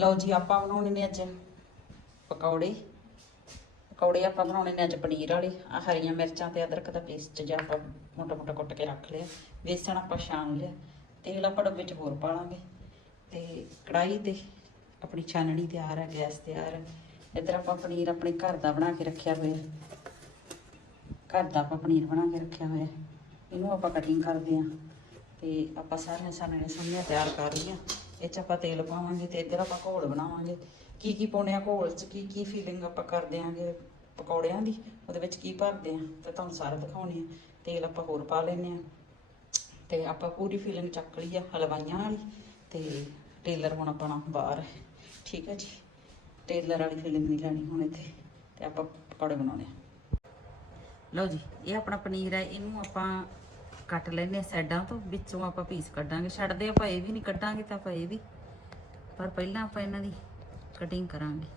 ਲਓ ਜੀ, ਆਪਾਂ ਬਣਾਉਣੇ ਨੇ ਅੱਜ ਪਕੌੜੇ। ਪਕੌੜੇ ਆਪਾਂ ਬਣਾਉਣੇ ਨੇ ਅੱਜ ਪਨੀਰ ਵਾਲੇ। ਆ ਹਰੀਆਂ ਮਿਰਚਾਂ ਤੇ ਅਦਰਕ ਦਾ ਪੇਸਟ ਜਿਹਾ ਆਪਾਂ ਮੋਟਾ ਮੋਟਾ ਕੁੱਟ ਕੇ ਰੱਖ ਲਿਆ। ਵੇਸਣ ਆਪਾਂ ਛਾਣ ਲਿਆ। ਤੇਲ ਆਪਾਂ ਡੱਬੇ 'ਚ ਹੋਰ ਪਾ ਲਾਂਗੇ। ਤੇ ਕੜਾਈ ਤੇ ਆਪਣੀ ਛਾਨਣੀ ਤਿਆਰ ਹੈ ਗੈਸ ਤਿਆਰ ਹੈ ਇੱਧਰ ਆਪਾਂ ਪਨੀਰ ਆਪਣੇ ਘਰ ਦਾ ਬਣਾ ਕੇ ਰੱਖਿਆ ਹੋਇਆ। ਘਰ ਦਾ ਆਪਾਂ ਪਨੀਰ ਬਣਾ ਕੇ ਰੱਖਿਆ ਹੋਇਆ। ਇਹਨੂੰ ਆਪਾਂ ਕਟਿੰਗ ਕਰਦੇ ਆਂ। ਤੇ ਆਪਾਂ ਸਾਰੀਆਂ ਸਾਰੀਆਂ ਸਬਜ਼ੀਆਂ ਤਿਆਰ ਕਰ ਲਈਆਂ। ਇਹ ਚ ਆਪਾਂ ਤੇਲ ਪਾਵਾਂਗੇ ਤੇ ਇੱਧਰ ਆਪਾਂ ਘੋਲ ਬਣਾਵਾਂਗੇ। ਕੀ ਕੀ ਪਾਉਣੇ ਆ ਘੋਲ ਚ, ਕੀ ਕੀ ਫੀਲਿੰਗ ਆਪਾਂ ਕਰਦੇ ਆਂਗੇ ਪਕੌੜਿਆਂ ਦੀ, ਉਹਦੇ ਵਿੱਚ ਕੀ ਭਰਦੇ ਆ ਤੇ ਤੁਹਾਨੂੰ ਸਾਰਾ ਦਿਖਾਉਣੀ ਆ। ਤੇਲ ਆਪਾਂ ਹੋਰ ਪਾ ਲੈਨੇ ਆ। ਤੇ ਆਪਾਂ ਪੂਰੀ ਫੀਲਿੰਗ ਚੱਕ ਲਈ ਆ ਹਲਵਾਈਆਂ ਵਾਲੀ ਤੇ ਟੇਲਰ ਹੁਣ ਆਪਣਾ ਬਾਹਰ ਹੈ ਠੀਕ ਹੈ ਜੀ? ਟੇਲਰ ਵਾਲੀ ਫੀਲਿੰਗ ਨਹੀਂ ਲੈਣੀ ਹੁਣ ਇੱਥੇ। ਤੇ ਆਪਾਂ ਪਕੌੜੇ ਬਣਾਉਣੇ ਆ। ਲਓ ਜੀ, ਇਹ ਆਪਣਾ ਪਨੀਰ ਹੈ ਇਹਨੂੰ ਆਪਾਂ ਕੱਟ ਲੈਨੇ ਆ ਸਾਈਡਾਂ ਤੋਂ, ਵਿੱਚੋਂ ਆਪਾਂ ਪੀਸ ਕੱਢਾਂਗੇ। ਛੱਡਦੇ ਆਪਾਂ, ਇਹ ਵੀ ਨਹੀਂ ਕੱਢਾਂਗੇ ਤਾਂ ਆਪਾਂ ਇਹ ਵੀ। ਪਰ ਪਹਿਲਾਂ ਆਪਾਂ ਇਹਨਾਂ ਦੀ ਕਟਿੰਗ ਕਰਾਂਗੇ।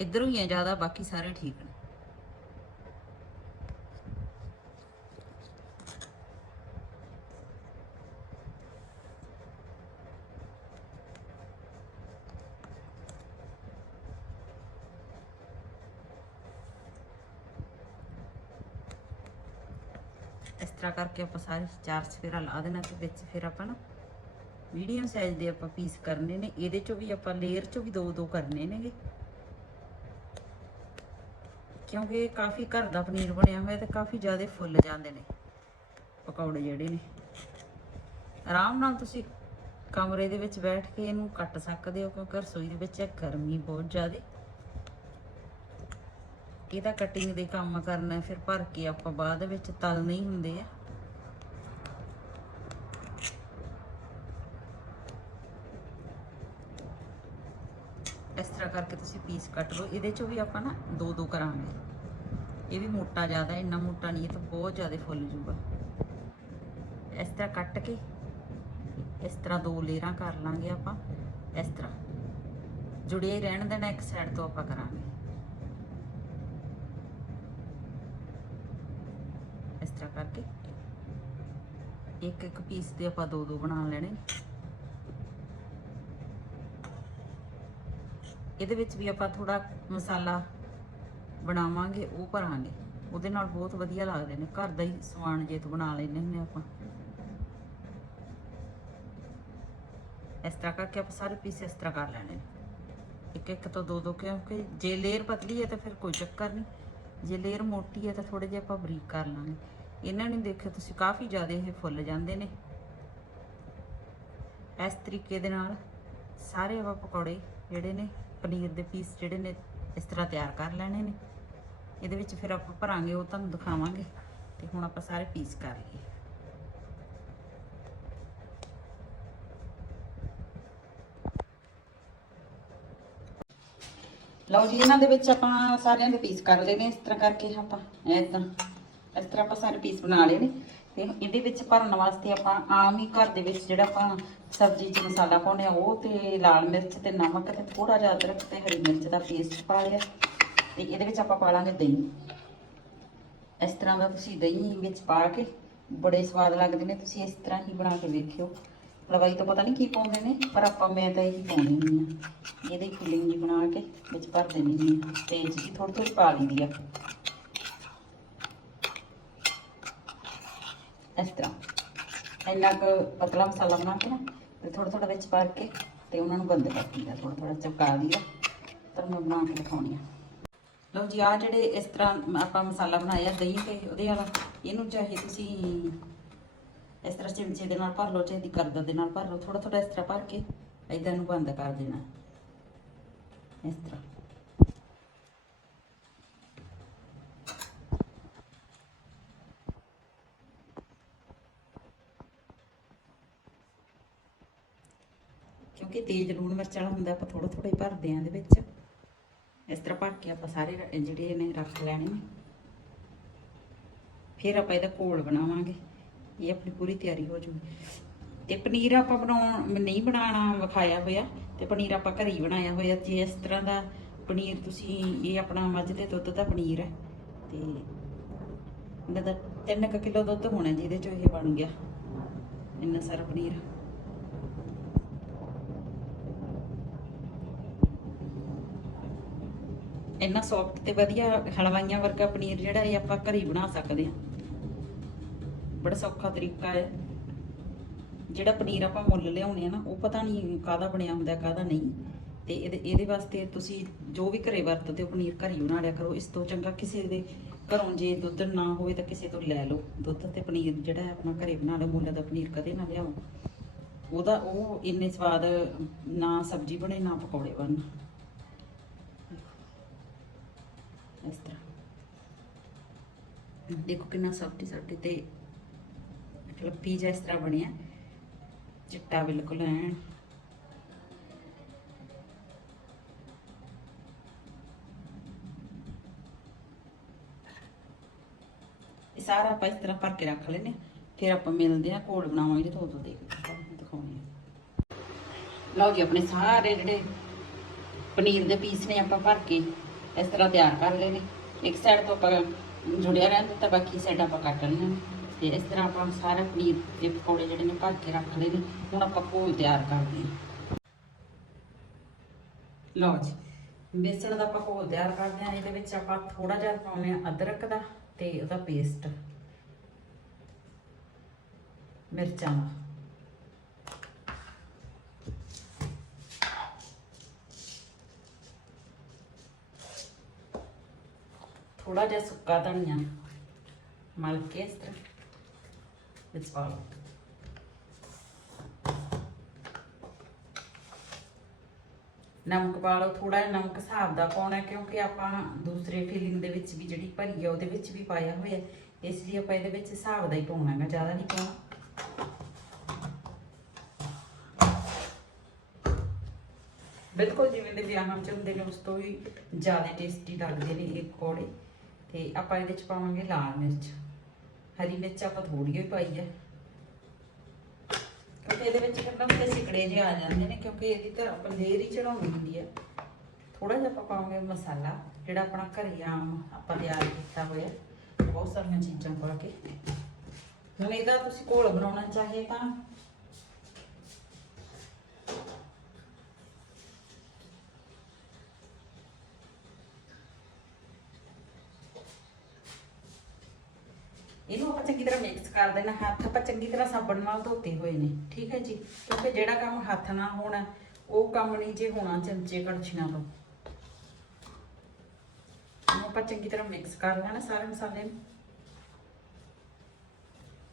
ਇਧਰੋਂ ਹੀ ਆ, ਜ਼ਿਆਦਾ ਬਾਕੀ ਸਾਰੇ ਠੀਕ ਨੇ ਇਸ ਤਰ੍ਹਾਂ ਕਰਕੇ ਆਪਾਂ ਸਾਰੇ ਚਾਰ ਸਫੇਰਾ ਲਾ ਦੇਣਾ ਤੇ ਵਿੱਚ ਫਿਰ ਆਪਾਂ ਨਾ ਮੀਡੀਅਮ ਸਾਈਜ਼ ਦੇ ਆਪਾਂ ਪੀਸ ਕਰਨੇ ਨੇ, ਇਹਦੇ ਚੋਂ ਵੀ ਆਪਾਂ ਲੇਅਰ ਚੋਂ ਵੀ ਦੋ ਦੋ ਕਰਨੇ ਨੇਗੇ। ਕਿਉਂਕਿ ਕਾਫੀ ਘਰ ਦਾ ਪਨੀਰ ਬਣਿਆ ਹੋਇਆ ਤੇ ਕਾਫੀ ਜ਼ਿਆਦਾ ਫੁੱਲ ਜਾਂਦੇ ਨੇ, ਪਕੌੜੇ ਜਿਹੜੇ ਨੇ। ਆਰਾਮ ਨਾਲ ਤੁਸੀਂ ਕਮਰੇ ਦੇ ਵਿੱਚ ਬੈਠ ਕੇ ਇਹਨੂੰ ਕੱਟ ਸਕਦੇ ਹੋ, ਕਿਉਂਕਿ ਰਸੋਈ ਦੇ ਵਿੱਚ ਗਰਮੀ ਬਹੁਤ ਜ਼ਿਆਦਾ। ਇਹਦਾ ਕਟਿੰਗ ਦੇ ਕੰਮ ਕਰਨਾ, ਫਿਰ ਭਰ ਕੇ ਆਪਾਂ ਬਾਅਦ ਵਿੱਚ ਤਲ ਨਹੀਂ ਹੁੰਦੇ ਆ ਇਸ ਤਰ੍ਹਾਂ ਕਰਕੇ ਤੁਸੀਂ ਪੀਸ ਕੱਟ ਲਓ ਇਹਦੇ ਚੋਂ ਵੀ ਆਪਾਂ ਨਾ ਦੋ ਦੋ ਕਰਾਂਗੇ। ਇਹ ਵੀ ਮੋਟਾ ਜ਼ਿਆਦਾ, ਇੰਨਾ ਮੋਟਾ ਨਹੀਂ, ਇਹ ਤਾਂ ਬਹੁਤ ਜ਼ਿਆਦਾ ਫੁੱਲ ਜੂਗਾ। ਇਸ ਤਰ੍ਹਾਂ ਕੱਟ ਕੇ, ਇਸ ਤਰ੍ਹਾਂ ਦੋ ਲੇਅਰਾਂ ਕਰ ਲਾਂਗੇ ਆਪਾਂ, ਇਸ ਤਰ੍ਹਾਂ। ਜੁੜਿਆ ਰਹਿਣ ਦੇਣਾ ਇੱਕ ਸਾਈਡ ਤੋਂ ਆਪਾਂ ਕਰਾਂਗੇ। ਇਸ ਤਰ੍ਹਾਂ ਕਰਕੇ ਇੱਕ ਇੱਕ ਪੀਸ ਤੇ ਆਪਾਂ ਦੋ ਦੋ ਬਣਾ ਲੈਣੇ। ਇਹਦੇ ਵਿੱਚ ਵੀ ਆਪਾਂ ਥੋੜਾ ਮਸਾਲਾ ਬਣਾਵਾਂਗੇ, ਉਹ ਭਰਾਂਗੇ। ਉਹਦੇ ਨਾਲ ਬਹੁਤ ਵਧੀਆ ਲੱਗਦੇ ਨੇ। ਘਰ ਦਾ ਹੀ ਸਮਾਨ ਜੇ ਤੋਂ ਬਣਾ ਲੈਂਦੇ ਹੁੰਦੇ ਆਪਾਂ। ਇਸ ਤਰ੍ਹਾਂ ਕਰਕੇ ਆਪਾਂ ਸਾਰੇ ਪੀਸ ਇਸ ਤਰ੍ਹਾਂ ਕਰ ਲੈਣੇ ਨੇ। ਇੱਕ ਇੱਕ ਤੋਂ ਦੋ ਦੋ, ਕਿਉਂਕਿ ਜੇ ਲੇਅਰ ਪਤਲੀ ਹੈ ਤਾਂ ਫਿਰ ਕੋਈ ਚੱਕਰ ਨਹੀਂ। ਜੇ ਲੇਅਰ ਮੋਟੀ ਹੈ ਤਾਂ ਥੋੜੇ ਜਿਹਾ ਆਪਾਂ ਬਰੀਕ ਕਰ ਲਾਂਗੇ। ਇਹਨਾਂ ਨੂੰ ਦੇਖਿਓ ਤੁਸੀਂ, ਕਾਫੀ ਜ਼ਿਆਦਾ ਇਹ ਫੁੱਲ ਜਾਂਦੇ ਨੇ। ਇਸ ਤਰੀਕੇ ਦੇ ਨਾਲ ਸਾਰੇ ਆਪਾਂ ਪਕੌੜੇ ਜਿਹੜੇ ਨੇ ਪਨੀਰ ਦੇ ਪੀਸ ਜਿਹੜੇ ਨੇ ਇਸ ਤਰ੍ਹਾਂ ਤਿਆਰ ਕਰ ਲੈਣੇ ਨੇ। ਇਹਦੇ ਵਿੱਚ ਫਿਰ ਆਪਾਂ ਭਰਾਂਗੇ, ਉਹ ਤੁਹਾਨੂੰ ਦਿਖਾਵਾਂਗੇ ਤੇ ਹੁਣ ਆਪਾਂ ਸਾਰੇ ਪੀਸ ਕਰ ਲਈਏ। ਲਓ ਜੀ, ਇਹਨਾਂ ਦੇ ਵਿੱਚ ਆਪਾਂ ਸਾਰਿਆਂ ਦੇ ਪੀਸ ਕਰ ਲੈਣੇ ਇਸ ਤਰ੍ਹਾਂ ਕਰਕੇ ਆਪਾਂ ਇਦਾਂ ਇਸ ਤਰ੍ਹਾਂ ਆਪਾਂ ਸਾਰੇ ਪੀਸ ਬਣਾ ਲਏ ਨੇ। ਤੇ ਇਹਦੇ ਵਿੱਚ ਭਰਨ ਵਾਸਤੇ ਆਪਾਂ ਆਮ ਹੀ ਘਰ ਦੇ ਵਿੱਚ ਜਿਹੜਾ ਆਪਾਂ ਸਬਜ਼ੀ 'ਚ ਮਸਾਲਾ ਪਾਉਂਦੇ ਆ, ਉਹ ਤੇ ਲਾਲ ਮਿਰਚ ਤੇ ਨਮਕ ਤੇ ਥੋੜਾ ਜਿਹਾ ਅਦਰਕ ਤੇ ਹਰੀ ਮਿਰਚ ਦਾ ਪੇਸਟ ਪਾ ਲਿਆ ਤੇ ਇਹਦੇ ਵਿੱਚ ਆਪਾਂ ਪਾ ਲਾਂਗੇ ਦਹੀਂ। ਇਸ ਤਰ੍ਹਾਂ ਦਾ ਤੁਸੀਂ ਦਹੀਂ ਵਿੱਚ ਪਾ ਕੇ ਬੜੇ ਸਵਾਦ ਲੱਗਦੇ ਨੇ, ਤੁਸੀਂ ਇਸ ਤਰ੍ਹਾਂ ਹੀ ਬਣਾ ਕੇ ਵੇਖਿਓ। ਲਵਾਈ ਤਾਂ ਪਤਾ ਨਹੀਂ ਕੀ ਪਾਉਂਦੇ ਨੇ, ਪਰ ਆਪਾਂ ਮੈਂ ਤਾਂ ਇਹੀ ਪਾਉਂਦੀ ਹੁੰਦੀ ਆ ਇਹਦੇ ਫਿਲਿੰਗ ਜੀ ਬਣਾ ਕੇ ਵਿੱਚ ਭਰ ਦੇਣੀ ਹੁੰਦੀ ਆ ਤੇਲ ਜੀ ਥੋੜੀ ਥੋੜੀ ਪਾ ਲਈਦੀ ਆ। ਇਸ ਤਰ੍ਹਾਂ। ਇੰਨਾ ਕੁ ਪਤਲਾ ਮਸਾਲਾ ਬਣਾ ਕੇ ਨਾ, ਤੇ ਥੋੜਾ ਥੋੜਾ ਵਿੱਚ ਪਾ ਕੇ ਤੇ ਉਹਨਾਂ ਨੂੰ ਬੰਦ ਕਰ ਦਿੰਦਾ ਥੋੜਾ ਥੋੜਾ ਚਪਕਾ ਦਿਆ ਤਾਂ ਮੈਂ ਬਣਾ ਕੇ ਦਿਖਾਉਣੀ ਆ। ਲਓ ਜੀ ਆ ਜਿਹੜੇ ਇਸ ਤਰ੍ਹਾਂ ਆਪਾਂ ਮਸਾਲਾ ਬਣਾਇਆ, ਦਹੀਂ ਤੇ ਉਹਦੇ ਵਾਲਾ, ਇਹਨੂੰ ਚਾਹੇ ਤੁਸੀਂ ਇਸ ਤਰ੍ਹਾਂ ਚਮਚੇ ਦੇ ਨਾਲ ਭਰ ਲਓ, ਚਾਹੇ ਦੀ ਕਰਦਾ ਦੇ ਨਾਲ ਭਰ ਲਓ ਥੋੜਾ ਥੋੜਾ ਇਸ ਤਰ੍ਹਾਂ ਭਰ ਕੇ ਇਦਾਂ ਨੂੰ ਬੰਦ ਕਰ ਦੇਣਾ। ਇਸ ਤਰ੍ਹਾਂ। ਕਿਉਂਕਿ ਤੇਜ਼ ਲੂਣ ਮਿਰਚ ਵਾਲਾ ਹੁੰਦਾ, ਆਪਾਂ ਥੋੜਾ ਥੋੜਾ ਹੀ ਭਰਦੇ ਆਂ ਇਹਦੇ ਵਿੱਚ। ਇਸ ਤਰ੍ਹਾਂ ਭਰ ਕੇ ਆਪਾਂ ਸਾਰੇ ਜਿਹੜੇ ਨੇ ਰੱਖ ਲੈਣੇ ਨੇ। ਫਿਰ ਆਪਾਂ ਇਹਦਾ ਘੋਲ ਬਣਾਵਾਂਗੇ। ਇਹ ਆਪਣੀ ਪੂਰੀ ਤਿਆਰੀ ਹੋ ਜੂਗੀ। ਤੇ ਪਨੀਰ ਆਪਾਂ ਬਣਾਉਣ, ਨਹੀਂ ਬਣਾਉਣਾ ਵਿਖਾਇਆ ਹੋਇਆ, ਤੇ ਪਨੀਰ ਆਪਾਂ ਘਰੇ ਹੀ ਬਣਾਇਆ ਹੋਇਆ। ਜੇ ਇਸ ਤਰ੍ਹਾਂ ਦਾ ਪਨੀਰ ਤੁਸੀਂ, ਇਹ ਆਪਣਾ ਮੱਝ ਦੇ ਦੁੱਧ ਦਾ ਪਨੀਰ ਹੈ, ਤੇ ਇਹਦਾ 3 ਕਿਲੋ ਦੁੱਧ ਹੋਣਾ ਜਿਹਦੇ ਚੋਂ ਇਹ ਬਣ ਗਿਆ। ਇੰਨਾ ਸਾਰਾ ਪਨੀਰ। ਇੰਨਾ ਸੌਫਟ ਤੇ ਵਧੀਆ ਹਲਵਾਈਆਂ ਵਰਗਾ ਪਨੀਰ ਜਿਹੜਾ ਇਹ ਆਪਾਂ ਘਰੇ ਹੀ ਬਣਾ ਸਕਦੇ ਹਾਂ। ਬੜਾ ਸੌਖਾ ਤਰੀਕਾ ਹੈ। ਜਿਹੜਾ ਪਨੀਰ ਆਪਾਂ ਮੁੱਲ ਲਿਆਉਣੇ ਆ ਨਾ, ਉਹ ਪਤਾ ਨਹੀਂ ਕਾਹਦਾ ਬਣਿਆ ਹੁੰਦਾ, ਕਾਹਦਾ ਨਹੀਂ। ਤੇ ਇਹਦੇ ਇਹਦੇ ਵਾਸਤੇ ਤੁਸੀਂ ਜੋ ਵੀ ਘਰੇ ਵਰਤਦੇ ਹੋ, ਪਨੀਰ ਘਰੇ ਹੀ ਬਣਾ ਲਿਆ ਕਰੋ। ਇਸ ਤੋਂ ਚੰਗਾ ਕਿਸੇ ਦੇ ਘਰੋਂ ਜੇ ਦੁੱਧ ਨਾ ਹੋਵੇ ਤਾਂ ਕਿਸੇ ਤੋਂ ਲੈ ਲਓ। ਦੁੱਧ ਤੇ ਪਨੀਰ ਜਿਹੜਾ ਹੈ, ਆਪਣਾ ਘਰੇ ਬਣਾ ਲਓ। ਮੁੱਲ ਦਾ ਪਨੀਰ ਕਦੇ ਨਾ ਲਿਆਓ। ਉਹਦਾ, ਉਹ ਇੰਨੇ ਸਵਾਦ ਨਾ ਸਬਜ਼ੀ ਬਣੇ, ਨਾ ਪਕੌੜੇ ਬਣਨ ਇਸ ਤਰ੍ਹਾਂ। ਦੇਖੋ ਕਿੰਨਾ ਸੌਫਟੀ ਸੌਫਟੀ ਤੇ ਫਲੱਪੀ ਜਿਹਾ ਇਸ ਤਰ੍ਹਾਂ ਬਣਿਆ। ਚਿੱਟਾ ਬਿਲਕੁਲ ਐਨ ਇਹ ਸਾਰਾ ਆਪਾਂ ਇਸ ਤਰ੍ਹਾਂ ਭਰ ਕੇ ਰੱਖ ਲੈਨੇ ਆਂ। ਫਿਰ ਆਪਾਂ ਮਿਲਦੇ ਆ ਕੋਲ ਬਣਾਵਾਂਗੇ ਜਦੋਂ ਉਦੋਂ ਦੇਖ ਦਿਖਾਉਣੀ ਲਓ ਜੀ, ਆਪਣੇ ਸਾਰੇ ਜਿਹੜੇ ਪਨੀਰ ਦੇ ਪੀਸ ਨੇ ਆਪਾਂ ਭਰ ਕੇ ਇਸ ਤਰ੍ਹਾਂ ਤਿਆਰ ਕਰ ਲਏ ਨੇ ਇੱਕ ਸਾਈਡ ਤੋਂ ਆਪਾਂ ਜੁੜਿਆ ਰਹਿਣ ਦਿੱਤਾ, ਬਾਕੀ ਸਾਈਡ ਆਪਾਂ ਕੱਟ ਲਈਆਂ ਨੇ ਤੇ ਇਸ ਤਰ੍ਹਾਂ ਆਪਾਂ ਸਾਰਾ ਪਨੀਰ ਦੇ ਪਕੌੜੇ ਜਿਹੜੇ ਨੇ ਭਰ ਕੇ ਰੱਖ ਲਏ ਨੇ। ਹੁਣ ਆਪਾਂ ਘੋਲ ਤਿਆਰ ਕਰਦੇ ਹਾਂ। ਲਓ ਜੀ, ਬੇਸਣ ਦਾ ਆਪਾਂ ਘੋਲ ਤਿਆਰ ਕਰਦੇ ਹਾਂ। ਇਹਦੇ ਵਿੱਚ ਆਪਾਂ ਥੋੜਾ ਜਿਹਾ ਪਾਉਂਦੇ ਹਾਂ ਅਦਰਕ ਦਾ ਤੇ ਉਹਦਾ ਪੇਸਟ ਮਿਰਚਾਂ ਦਾ। ਥੋੜਾ ਜਿਹਾ ਸੁੱਕਾ ਧਨੀਆ ਮਲ ਕੇ ਇਸ ਤਰ੍ਹਾਂ, ਵਿੱਚ ਪਾ ਲਓ। ਨਮਕ ਪਾ ਲਓ ਥੋੜਾ ਜਿਹਾ ਨਮਕ ਹਿਸਾਬ ਦਾ ਪਾਉਣਾ, ਕਿਉਂਕਿ ਆਪਾਂ ਦੂਸਰੇ ਫੀਲਿੰਗ ਦੇ ਵਿੱਚ ਵੀ ਜਿਹੜੀ ਭਰੀ ਆ, ਉਹਦੇ ਵਿੱਚ ਵੀ ਪਾਇਆ ਹੋਇਆ। ਇਸ ਲਈ ਆਪਾਂ ਇਹਦੇ ਵਿੱਚ ਹਿਸਾਬ ਦਾ ਹੀ ਪਾਉਣਾ ਹੈਗਾ ਜ਼ਿਆਦਾ ਨਹੀਂ ਪਾਉਣਾ। ਬਿਲਕੁਲ ਜਿਵੇਂ ਦੇ ਵਿਆਹਾਂ 'ਚ ਹੁੰਦੇ ਨੇ, ਉਸ ਤੋਂ ਵੀ ਜ਼ਿਆਦਾ ਟੇਸਟੀ ਲੱਗਦੇ ਨੇ ਇਹ ਪਕੌੜੇ। ਤੇ ਆਪਾਂ ਇਹਦੇ 'ਚ ਪਾਵਾਂਗੇ ਲਾਲ ਮਿਰਚ। ਹਰੀ ਮਿਰਚ ਆਪਾਂ ਥੋੜੀ ਜਿਹੀ ਪਾਈ ਹੈ ਕਿਉਂਕਿ ਇਹਦੇ ਵਿੱਚ ਕਿੰਨਾ ਵੀ ਸਿਕੜੇ ਜਿਹੇ ਆ ਜਾਂਦੇ ਨੇ, ਕਿਉਂਕਿ ਇਹਦੀ ਤਾਂ ਆਪਾਂ ਲੇਅਰ ਹੀ ਚੜਾਉਣੀ ਹੁੰਦੀ ਹੈ ਥੋੜਾ ਜਿਹਾ ਆਪਾਂ ਪਾਵਾਂਗੇ ਮਸਾਲਾ, ਜਿਹੜਾ ਆਪਣਾ ਘਰੇ ਆਮ ਆਪਾਂ ਤਿਆਰ ਕੀਤਾ ਹੋਇਆ। ਬਹੁਤ ਸਾਰੀਆਂ ਚੀਜ਼ਾਂ ਪਾ ਕੇ। ਹੁਣ ਇਹਦਾ ਤੁਸੀਂ ਘੋਲ ਬਣਾਉਣਾ ਚਾਹੇ ਤਾਂ ਇਹਨੂੰ ਆਪਾਂ ਚੰਗੀ ਤਰ੍ਹਾਂ ਮਿਕਸ ਕਰ ਦੇਣਾ, ਹੱਥ ਆਪਾਂ ਚੰਗੀ ਤਰ੍ਹਾਂ ਸਾਬਣ ਨਾਲ ਧੋਤੇ ਹੋਏ ਨੇ, ਠੀਕ ਹੈ ਜੀ? ਕਿਉਂਕਿ ਜਿਹੜਾ ਕੰਮ ਹੱਥ ਨਾਲ ਹੋਣਾ, ਉਹ ਕੰਮ ਨਹੀਂ ਜੇ ਹੋਣਾ ਚਮਚੇ ਕੜਛੀਆਂ ਤੋਂ। ਆਪਾਂ ਚੰਗੀ ਤਰ੍ਹਾਂ ਮਿਕਸ ਕਰ ਲੈਣਾ ਸਾਰੇ ਮਸਾਲੇ ਨੂੰ।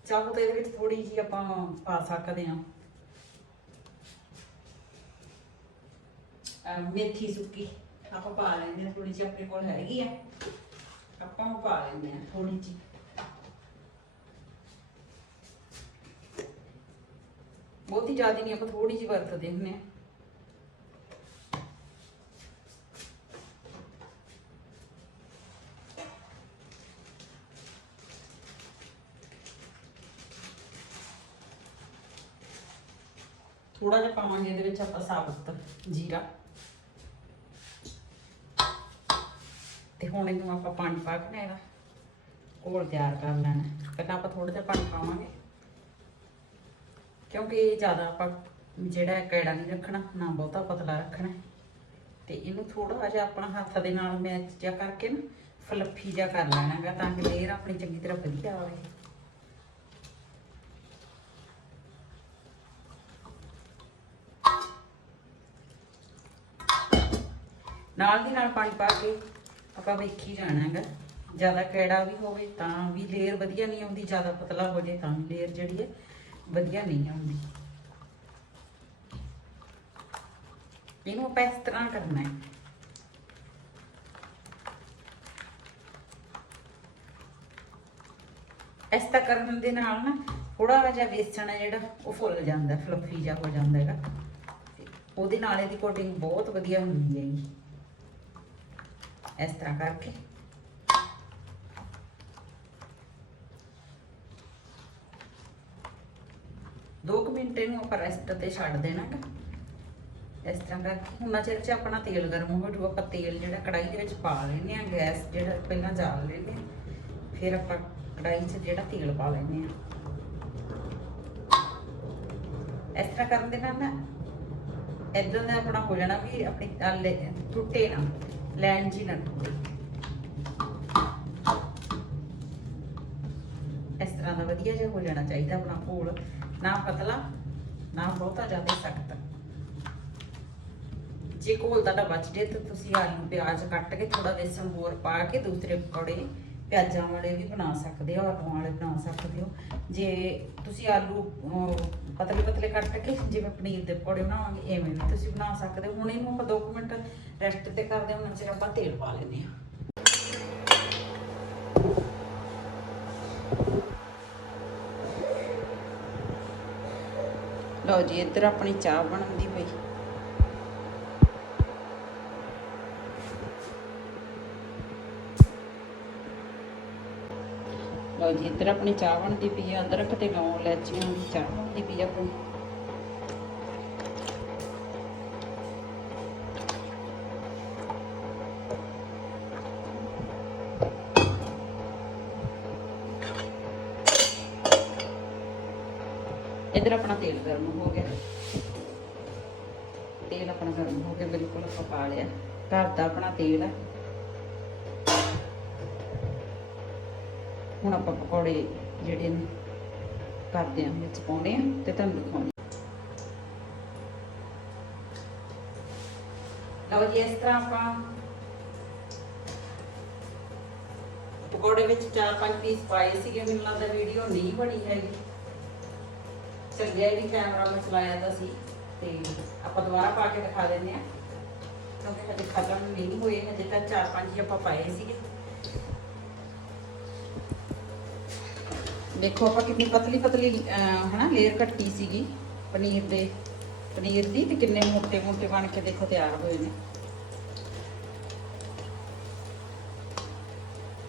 ਚਾਹੋ ਤਾਂ ਇਹਦੇ ਵਿੱਚ ਥੋੜੀ ਜਿਹੀ ਆਪਾਂ ਪਾ ਸਕਦੇ ਹਾਂ। ਮੇਥੀ ਸੁੱਕੀ ਆਪਾਂ ਪਾ ਲੈਂਦੇ ਹਾਂ ਥੋੜੀ ਜਿਹੀ ਆਪਣੇ ਕੋਲ ਹੈਗੀ ਆ। ਆਪਾਂ ਪਾ ਲੈਂਦੇ ਹਾਂ ਥੋੜੀ ਜਿਹੀ। ਬਹੁਤੀ ਜ਼ਿਆਦਾ ਨਹੀਂ, ਆਪਾਂ ਥੋੜੀ ਜਿਹੀ ਵਰਤਦੇ ਹੁੰਦੇ ਹਾਂ। ਥੋੜਾ ਜਿਹਾ ਪਾਵਾਂਗੇ ਇਹਦੇ ਵਿੱਚ ਆਪਾਂ ਸਾਬਤ ਜੀਰਾ। ਤੇ ਹੁਣ ਇਹਨੂੰ ਆਪਾਂ ਪਾਣੀ ਪਾ ਕੇ ਨਾ ਇਹਦਾ ਘੋਲ ਤਿਆਰ ਕਰ ਲੈਣਾ। ਪਹਿਲਾਂ ਆਪਾਂ ਥੋੜਾ ਜਿਹਾ ਪਾਣੀ ਪਾਵਾਂਗੇ। ਕਿਉਂਕਿ ਜ਼ਿਆਦਾ ਆਪਾਂ ਜਿਹੜਾ ਕੈੜਾ ਨਹੀਂ ਰੱਖਣਾ, ਨਾ ਬਹੁਤਾ ਪਤਲਾ ਰੱਖਣਾ ਤੇ ਇਹਨੂੰ ਥੋੜਾ ਜਿਹਾ ਆਪਣਾ ਹੱਥ ਦੇ ਨਾਲ ਮੈਚ ਜਿਹਾ ਕਰਕੇ ਨਾ, ਫਲੱਫੀ ਜਿਹਾ ਕਰ ਲੈਣਾ ਤਾਂ ਕਿ ਲੇਅਰ ਆਪਣੀ ਚੰਗੀ ਤਰ੍ਹਾਂ ਵਧੀਆ ਆਵੇ। ਨਾਲ ਦੀ ਨਾਲ ਪਾਣੀ ਪਾ ਕੇ ਆਪਾਂ ਵੇਖੀ ਜਾਣਾ ਹੈਗਾ। ਜ਼ਿਆਦਾ ਕੈੜਾ ਵੀ ਹੋਵੇ ਤਾਂ ਵੀ ਲੇਅਰ ਵਧੀਆ ਨਹੀਂ ਆਉਂਦੀ, ਜ਼ਿਆਦਾ ਪਤਲਾ ਹੋ ਜੇ ਤਾਂ ਵੀ ਲੇਅਰ ਜਿਹੜੀ ਹੈ ਵਧੀਆ ਨਹੀਂ ਆਉਂਦੀ ਇਹਨੂੰ ਆਪਾਂ ਇਸ ਤਰ੍ਹਾਂ ਕਰਨਾ ਹੈ। ਇਸ ਤਰ੍ਹਾਂ ਕਰਨ ਦੇ ਨਾਲ ਨਾ ਥੋੜਾ ਜਿਹਾ ਵੇਸਣ ਹੈ ਜਿਹੜਾ, ਉਹ ਫੁੱਲ ਜਾਂਦਾ ਫਲਫੀ ਜਿਹਾ ਹੋ ਜਾਂਦਾ ਹੈਗਾ। ਉਹਦੇ ਨਾਲ ਇਹਦੀ ਕੋਟਿੰਗ ਬਹੁਤ ਵਧੀਆ ਹੁੰਦੀ ਹੈਗੀ। ਇਸ ਤਰ੍ਹਾਂ ਕਰਕੇ ਦੋ ਕੁ ਮਿੰਟ ਇਹਨੂੰ ਆਪਾਂ ਰੈਸਟ ਤੇ ਛੱਡ ਦੇਣਾ ਇਸ ਤਰ੍ਹਾਂ ਕਰਕੇ ਉਹਨਾਂ ਚਿਰ ਚ ਆਪਣਾ ਤੇਲ ਗਰਮ ਹੋ ਜਾਊ, ਆਪਾਂ ਤੇਲ ਜਿਹੜਾ ਕੜਾਈ ਦੇ ਵਿੱਚ ਪਾ ਲੈਨੇ ਆ ਗੈਸ ਜਿਹੜਾ ਪਹਿਲਾਂ ਜਾਲ ਲੈਨੇ ਫਿਰ ਆਪਾਂ ਕੜਾਈ 'ਚ ਜਿਹੜਾ ਤੇਲ ਪਾ ਲੈਨੇ ਆ ਇਸ ਤਰ੍ਹਾਂ ਕਰਨ ਦੇ ਨਾਲ ਨਾ ਇਦਾਂ ਦਾ ਆਪਣਾ ਹੋ ਜਾਣਾ ਵੀ ਆਪਣੀ ਟੁੱਟੇ ਨਾ, ਲੈਣ ਜੀ ਨਾ ਟੁੱਟੇ। ਇਸ ਤਰ੍ਹਾਂ ਦਾ ਵਧੀਆ ਜਿਹਾ ਹੋ ਜਾਣਾ ਚਾਹੀਦਾ ਆਪਣਾ ਘੋਲ, ਨਾ ਪਤਲਾ ਨਾ ਬਹੁਤਾ ਜ਼ਿਆਦਾ ਸਖਤ। ਜੇ ਘੋਲ ਤੁਹਾਡਾ ਬਚ ਜੇ ਤਾਂ ਤੁਸੀਂ ਆਲੂ ਪਿਆਜ਼ ਕੱਟ ਕੇ ਥੋੜਾ ਵੇਸਣ ਹੋਰ ਪਾ ਕੇ ਦੂਸਰੇ ਪਕੌੜੇ ਪਿਆਜ਼ਾਂ ਵਾਲੇ ਵੀ ਬਣਾ ਸਕਦੇ ਹੋ ਆਲੂਆਂ ਵਾਲੇ ਬਣਾ ਸਕਦੇ ਹੋ। ਜੇ ਤੁਸੀਂ ਆਲੂ ਅਹ, ਪਤਲੇ ਪਤਲੇ ਕੱਟ ਕੇ ਜਿਵੇਂ ਪਨੀਰ ਦੇ ਪਕੌੜੇ ਬਣਾਵਾਂਗੇ ਐਵੇਂ ਵੀ ਤੁਸੀਂ ਬਣਾ ਸਕਦੇ ਹੋ। ਹੁਣ ਇਹਨੂੰ ਆਪਾਂ 2 ਮਿੰਟ ਰੈਸਟ ਤੇ ਕਰਦੇ ਹਾਂ ਉਹਨਾਂ ਚਿਰ ਆਪਾਂ ਤੇਲ ਪਾ ਲੈਂਦੇ ਹਾਂ। ਲਓ ਜੀ, ਇੱਧਰ ਆਪਣੀ ਚਾਹ ਬਣਦੀ ਪਈ। ਲਓ ਜੀ, ਇੱਧਰ ਆਪਣੀ ਚਾਹ ਬਣਦੀ ਪਈ ਆ। ਅਦਰਕ ਤੇ ਲੌਂਗ ਇਲਾਚੀਆਂ ਦੀ ਚਾਹ ਬਣਦੀ ਪਈ ਆ ਆਪਣੀ ਇੱਧਰ ਆਪਣਾ ਤੇਲ ਗਰਮ ਹੋ ਗਿਆ। ਤੇਲ ਆਪਣਾ ਗਰਮ ਹੋ ਗਿਆ, ਬਿਲਕੁਲ ਆਪਾਂ ਪਾ ਲਿਆ। ਘਰ ਦਾ ਆਪਣਾ ਤੇਲ ਹੈ ਹੁਣ ਆਪਾਂ ਪਕੌੜੇ ਜਿਹੜੇ ਨੇ ਕਰਦੇ ਆਂ ਵਿੱਚ ਪਾਉਣੇ ਆ ਤੇ ਤੁਹਾਨੂੰ ਦਿਖਾਉਣੇ ਲਓ ਜੀ, ਇਸ ਤਰ੍ਹਾਂ ਆਪਾਂ ਪਕੌੜੇ ਵਿੱਚ ਚਾਰ ਪੰਜ ਪੀਸ ਪਾਏ ਸੀਗੇ। ਮੈਨੂੰ ਲੱਗਦਾ ਵੀਡੀਓ ਨਹੀਂ ਬਣੀ ਹੈਗੀ। ਚੱਲਿਆ ਵੀ ਕੈਮਰਾ ਮੈਂ ਚਲਾਇਆ ਤਾਂ ਸੀ ਤੇ ਆਪਾਂ ਦੁਬਾਰਾ ਪਾ ਕੇ ਦਿਖਾ ਦਿੰਦੇ ਆ ਕਿਉਂਕਿ ਹਜੇ ਖਤਮ ਨਹੀਂ ਹੋਏ, ਹਜੇ ਤਾਂ ਚਾਰ ਪੰਜ ਹੀ ਆਪਾਂ ਪਾਏ ਸੀਗੇ। ਦੇਖੋ ਆਪਾਂ ਕਿੰਨੀ ਪਤਲੀ ਪਤਲੀ ਹਨਾ ਲੇਅਰ ਕੱਟੀ ਸੀਗੀ ਪਨੀਰ ਦੇ। ਪਨੀਰ ਦੀ ਤੇ ਕਿੰਨੇ ਮੋਟੇ ਮੋਟੇ ਬਣ ਕੇ ਦੇਖੋ ਤਿਆਰ ਹੋਏ ਨੇ।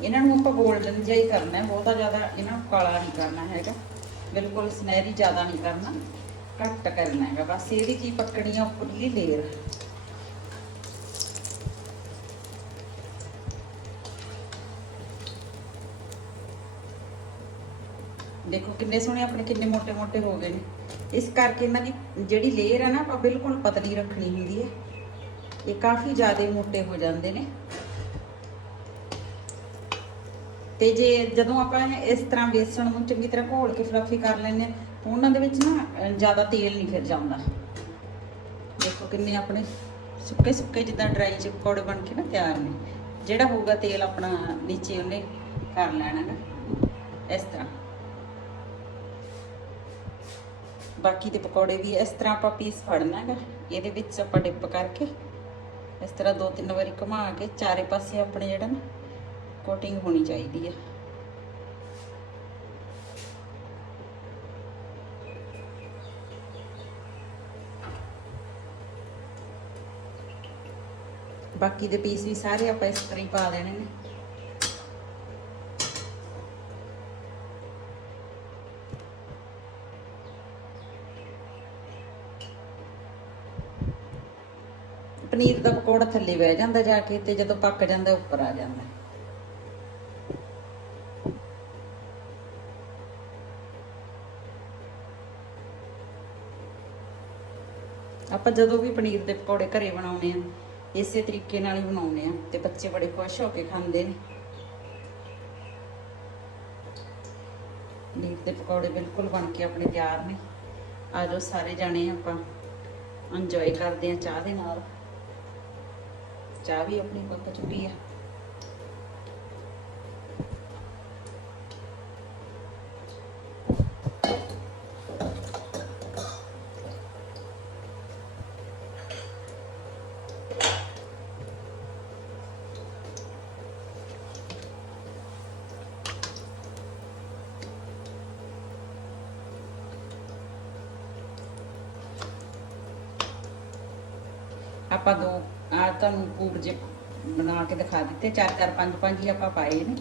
ਇਹਨਾਂ ਨੂੰ ਆਪਾਂ 골ਡਨ ਜਿਹਾ ਹੀ ਕਰਨਾ ਹੈ, ਬਹੁਤਾ ਜ਼ਿਆਦਾ ਇਹਨਾਂ ਨੂੰ ਕਾਲਾ ਨਹੀਂ ਕਰਨਾ ਹੈਗਾ। ਬਿਲਕੁਲ ਸੁਨਹਿਰੀ ਜ਼ਿਆਦਾ ਨਹੀਂ ਕਰਨਾ, ਘੱਟ ਕਰਨਾ ਹੈਗਾ। ਬਸ ਇਹਦੀ ਕੀ ਪੱਕੜੀਆਂ ਉੱਪਰਲੀ ਲੇਅਰ। ਦੇਖੋ ਕਿੰਨੇ ਸੋਹਣੇ ਆਪਣੇ, ਕਿੰਨੇ ਮੋٹے-ਮੋٹے ਹੋ ਗਏ ਨੇ। ਇਸ ਕਰਕੇ ਇਹਨਾਂ ਦੀ ਜਿਹੜੀ ਲੇਅਰ ਹੈ ਨਾ, ਆਪਾਂ ਬਿਲਕੁਲ ਪਤਲੀ ਰੱਖਣੀ ਹੁੰਦੀ ਹੈ। ਇਹ ਕਾਫੀ ਜ਼ਿਆਦਾ ਮੋٹے ਹੋ ਜਾਂਦੇ ਨੇ। ਤੇ ਜੇ ਜਦੋਂ ਆਪਾਂ ਇਸ ਤਰ੍ਹਾਂ ਬੇਸਣ ਨੂੰ ਚੰਗੀ ਤਰ੍ਹਾਂ ਘੋਲ ਕੇ ਫਲਫੀ ਕਰ ਲੈਂਦੇ ਹਾਂ, ਤਾਂ ਉਹਨਾਂ ਦੇ ਵਿੱਚ ਨਾ ਜ਼ਿਆਦਾ ਤੇਲ ਨਹੀਂ ਫਿਰ ਜਾਂਦਾ। ਦੇਖੋ ਕਿੰਨੇ ਆਪਣੇ ਸੁੱਕੇ ਸੁੱਕੇ ਜਿੱਦਾਂ ਡਰਾਈ ਚ ਪਕੌੜੇ ਬਣ ਕੇ ਨਾ ਤਿਆਰ ਨੇ। ਜਿਹੜਾ ਹੋਊਗਾ ਤੇਲ ਆਪਣਾ ਨੀਚੇ ਉਹਨੇ ਕਰ ਲੈਣਾ ਨਾ, ਇਸ ਤਰ੍ਹਾਂ। ਬਾਕੀ ਦੇ ਪਕੌੜੇ ਵੀ ਇਸ ਤਰ੍ਹਾਂ ਆਪਾਂ ਪੀਸ ਫੜਨਾ ਹੈਗਾ, ਇਹਦੇ ਵਿੱਚ ਆਪਾਂ ਡਿਪ ਕਰਕੇ ਇਸ ਤਰ੍ਹਾਂ ਦੋ ਤਿੰਨ ਵਾਰੀ ਘੁਮਾ ਕੇ ਚਾਰੇ ਪਾਸੇ ਆਪਣੇ ਜਿਹੜਾ ਨਾ ਕੋਟਿੰਗ ਹੋਣੀ ਚਾਹੀਦੀ ਹੈ। ਬਾਕੀ ਦੇ ਪੀਸ ਵੀ ਸਾਰੇ ਆਪਾਂ ਇਸ ਤਰ੍ਹਾਂ ਹੀ ਪਾ ਦੇਣੇ ਨੇ। ਪਨੀਰ ਦਾ ਪਕੌੜਾ ਥੱਲੇ ਬਹਿ ਜਾਂਦਾ ਜਾ ਕੇ ਤੇ ਜਦੋਂ ਪੱਕ ਜਾਂਦਾ, ਉੱਪਰ ਆ ਜਾਂਦਾ। ਆਪਾਂ ਜਦੋਂ ਵੀ ਪਨੀਰ ਦੇ ਪਕੌੜੇ ਘਰੇ ਬਣਾਉਨੇ ਆ ਇਸੇ ਤਰੀਕੇ ਨਾਲ ਹੀ ਬਣਾਉਨੇ ਆ ਤੇ ਬੱਚੇ ਬੜੇ ਖੁਸ਼ ਹੋ ਕੇ ਖਾਂਦੇ ਨੇ। ਪਨੀਰ ਦੇ ਪਕੌੜੇ ਬਿਲਕੁਲ ਬਣ ਕੇ ਆਪਣੇ ਤਿਆਰ ਨੇ। ਆਜੋ ਸਾਰੇ ਜਾਣੇ ਆਪਾਂ ਇੰਜੋਏ ਕਰਦੇ ਆ ਚਾਹ ਦੇ ਨਾਲ। ਚਾਹ ਵੀ ਆਪਣੀ ਪੱਕ ਚੁੱਕੀ ਆ। ਆਪਾਂ ਦੋ ਆ ਤੁਹਾਨੂੰ ਪੂਰ ਜੇ ਬਣਾ ਕੇ ਦਿਖਾ ਦਿੱਤੇ, ਚਾਰ ਚਾਰ, ਪੰਜ ਪੰਜ ਹੀ ਆਪਾਂ ਪਾਏ ਨੇ।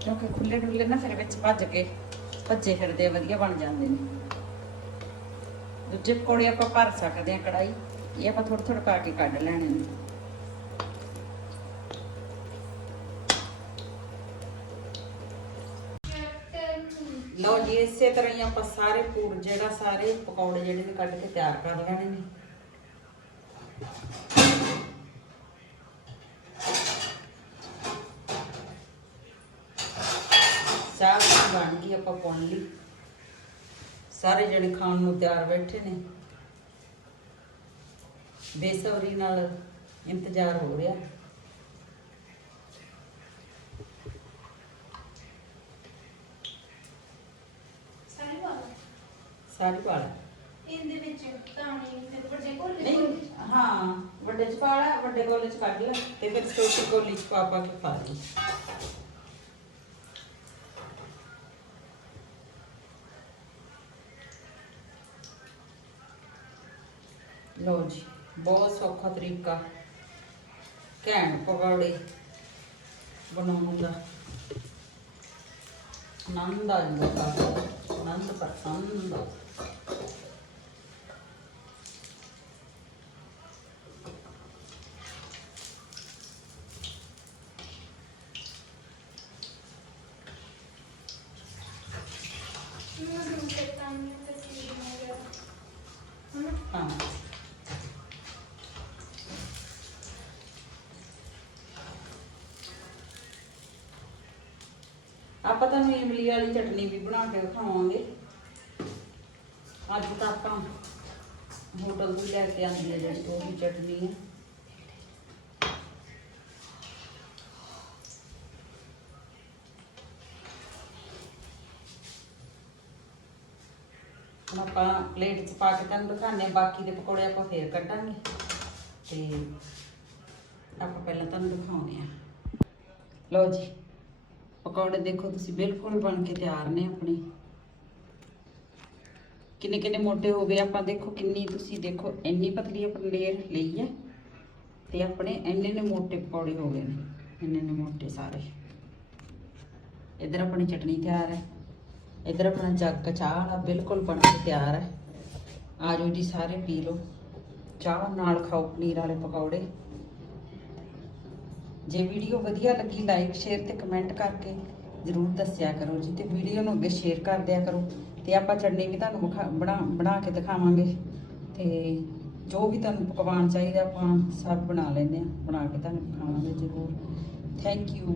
ਕਿਉਂਕਿ ਖੁੱਲੇ ਡੁੱਲੇ ਨਾ ਫਿਰ ਵਿੱਚ ਭੱਜ ਕੇ ਭੱਜੇ ਫਿਰਦੇ ਵਧੀਆ ਬਣ ਜਾਂਦੇ ਨੇ। ਦੂਜੇ ਪਕੌੜੇ ਆਪਾਂ ਭਰ ਸਕਦੇ ਆ ਕੜਾਈ ਇਹ ਆਪਾਂ ਥੋੜਾ ਥੋੜਾ ਪਾ ਕੇ ਕੱਢ ਲੈਣੇ ਨੇ। ਲਓ ਜੀ, ਇਸੇ ਤਰ੍ਹਾਂ ਹੀ ਆਪਾਂ ਸਾਰੇ ਪੂਰ ਜਿਹੜਾ, ਸਾਰੇ ਪਕੌੜੇ ਜਿਹੜੇ ਨੇ ਕੱਢ ਕੇ ਤਿਆਰ ਕਰ ਲੈਣੇ ਨੇ। ਪੁਣ ਲਈ। ਸਾਰੇ ਜਣੇ ਖਾਣ ਨੂੰ ਤਿਆਰ ਬੈਠੇ ਨੇ। ਬੇਸਬਰੀ ਨਾਲ ਇੰਤਜ਼ਾਰ ਹੋ ਰਿਹਾ। ਸਾਰੇ ਵਾਲਾ ਸਾਰੀ ਇਹਦੇ ਵਿੱਚ ਤਾਣੀ ਤੇ ਵੱਡੇ ਕੋਲ ਨਹੀਂ ਹਾਂ ਵੱਡੇ ਚ ਪਾਲਾ ਵੱਡੇ ਕੋਲੇ ਚ ਕੱਢ ਲੈ ਤੇ ਫਿਰ ਛੋਟੀ ਕੋਲੀ ਚ ਪਾ ਪਾ ਕੇ ਪਾ ਲਈ ਲਓ ਜੀ ਬਹੁਤ ਸੌਖਾ ਤਰੀਕਾ। ਘੈਂਟ ਪਕੌੜੇ ਬਣਾਉਣ ਦਾ। ਆਨੰਦ ਆ ਜਾਂਦਾ। ਆਨੰਦ ਪਸੰਦ ਹੂੰ ਤੇ ਤਾਣੀ ਤੇ ਸੀ ਬਣਾਇਆ ਹੂੰ ਹਾਂ ਆਪਾਂ ਤੁਹਾਨੂੰ ਇਮਲੀ ਵਾਲੀ ਚਟਨੀ ਵੀ ਬਣਾ ਕੇ ਦਿਖਾਵਾਂਗੇ ਅੱਜ ਤਾਂ ਆਪਾਂ ਹੋਟਲ ਤੋਂ ਲੈ ਕੇ ਆਂਦੀ ਹੈ ਜਿਹੜੀ ਉਹ ਵੀ ਚਟਨੀ ਹੈ। ਹੁਣ ਆਪਾਂ ਪਲੇਟ 'ਚ ਪਾ ਕੇ ਤੁਹਾਨੂੰ ਦਿਖਾਉਂਦੇ ਹਾਂ, ਬਾਕੀ ਦੇ ਪਕੌੜੇ ਆਪਾਂ ਫੇਰ ਕੱਢਾਂਗੇ। ਤੇ ਆਪਾਂ ਪਹਿਲਾਂ ਤੁਹਾਨੂੰ ਦਿਖਾਉਂਦੇ ਆ ਲਓ ਜੀ। ਪਕੌੜੇ ਦੇਖੋ, ਤੁਸੀਂ ਬਿਲਕੁਲ ਬਣ ਕੇ ਤਿਆਰ ਨੇ ਆਪਣੇ। ਕਿੰਨੇ ਕਿੰਨੇ ਮੋਟੇ ਹੋ ਗਏ, ਆਪਾਂ ਦੇਖੋ ਕਿੰਨੀ ਤੁਸੀਂ ਦੇਖੋ, ਇੰਨੀ ਪਤਲੀ ਆਪਣੀ ਲੇਅਰ ਲਈ ਹੈ। ਤੇ ਆਪਣੇ ਇੰਨੇ ਨੇ ਮੋਟੇ ਪਕੌੜੇ ਹੋ ਗਏ ਨੇ, ਇੰਨੇ ਨੇ ਮੋਟੇ ਸਾਰੇ। ਇਧਰ ਆਪਣੀ ਚਟਨੀ ਤਿਆਰ ਹੈ, ਇਧਰ ਆਪਣਾ ਜੱਗ ਚਾਹ ਵਾਲਾ ਬਿਲਕੁਲ ਬਣ ਕੇ ਤਿਆਰ ਹੈ। ਆਜੋ ਜੀ ਸਾਰੇ ਪੀ ਲਓ, ਚਾਹ ਨਾਲ ਖਾਓ ਪਨੀਰ ਵਾਲੇ ਪਕੌੜੇ। ਜੇ ਵੀਡੀਓ ਵਧੀਆ ਲੱਗੀ ਲਾਈਕ ਸ਼ੇਅਰ ਤੇ ਕਮੈਂਟ ਕਰਕੇ ਜਰੂਰ ਦੱਸਿਆ ਕਰੋ ਜੀ ਤੇ ਵੀਡੀਓ ਨੂੰ ਅੱਗੇ ਸ਼ੇਅਰ ਕਰ ਦਿਆ ਕਰੋ ਤੇ ਆਪਾਂ ਚਟਨੀ ਵੀ ਤੁਹਾਨੂੰ ਵਿਖਾ- ਬਣਾ ਬਣਾ ਕੇ ਦਿਖਾਵਾਂਗੇ ਤੇ ਜੋ ਵੀ ਤੁਹਾਨੂੰ ਪਕਵਾਨ ਚਾਹੀਦਾ ਆਪਾਂ ਸਭ ਬਣਾ ਲੈਂਦੇ ਆ ਬਣਾ ਕੇ ਤੁਹਾਨੂੰ ਦਿਖਾਵਾਂਗੇ ਜਰੂਰ। Thank you